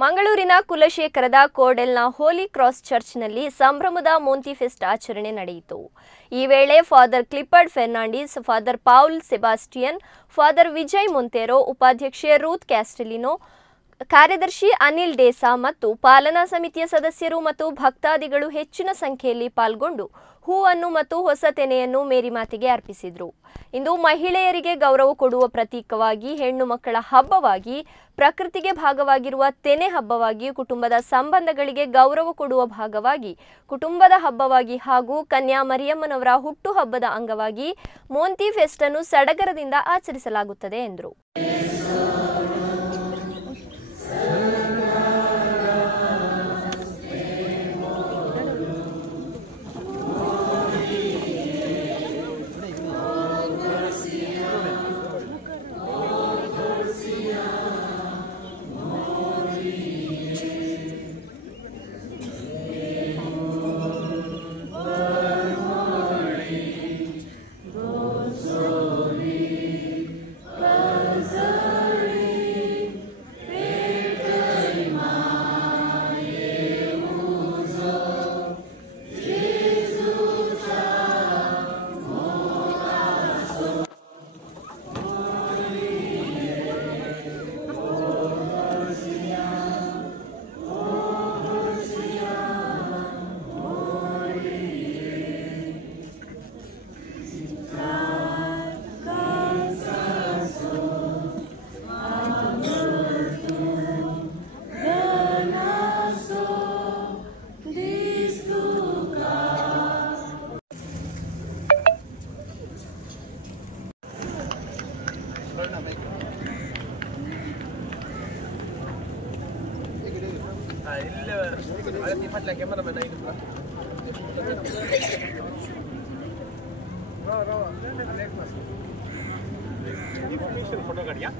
ಮಂಗಳೂರಿನ ಕುಲಶೇಖರದ ಕೋಡೆಲ್ನ ಹೋಲಿ ಕ್ರಾಸ್ ಚರ್ಚ್ನಲ್ಲಿ ಸಂಭ್ರಮದ ಮೋಂತಿ ಫೆಸ್ಟ್ ಆಚರಣೆ ನಡೆಯಿತು. ಈ ವೇಳೆ father Clifford Fernandes, father Paul Sebastian, father Vijay Monteiro, ಉಪಾಧ್ಯಕ್ಷೆ ರೂತ್ ಕ್ಯಾಸ್ಟೆಲಿನೋ, ಕಾರ್ಯದರ್ಶಿ ಅನಿಲ್ ಡೇಸಾ ಮತ್ತು ಪಾಲನಾ ಸಮಿತಿಯ ಸದಸ್ಯರು ಮತ್ತು ಭಕ್ತಾದಿಗಳು ಹೆಚ್ಚಿನ ಸಂಖ್ಯೆಯಲ್ಲಿ ಪಾಲ್ಗೊಂಡು ಹೂವನ್ನು ಮತ್ತು ಹೊಸ ತೆನೆಯನ್ನು ಮೇರಿ ಮಾತೆಗೆ ಅರ್ಪಿಸಿದರು. ಇಂದು ಮಹಿಳೆಯರಿಗೆ ಗೌರವ ಕೊಡುವ ಪ್ರತೀಕವಾಗಿ, ಹೆಣ್ಣು ಮಕ್ಕಳ ಹಬ್ಬವಾಗಿ, ಪ್ರಕೃತಿಗೆ ಭಾಗವಾಗಿರುವ ತೆನೆ ಹಬ್ಬವಾಗಿ, ಕುಟುಂಬದ ಸಂಬಂಧಗಳಿಗೆ ಗೌರವ ಕೊಡುವ ಭಾಗವಾಗಿ, ಕುಟುಂಬದ ಹಬ್ಬವಾಗಿ ಹಾಗೂ ಕನ್ಯಾ ಮರಿಯಮ್ಮನವರ ಹುಟ್ಟು ಹಬ್ಬದ ಅಂಗವಾಗಿ ಮೋಂತಿ ಫೆಸ್ಟ್ ಅನ್ನು ಸಡಗರದಿಂದ ಆಚರಿಸಲಾಗುತ್ತದೆ ಎಂದರು. फोटो काढ या.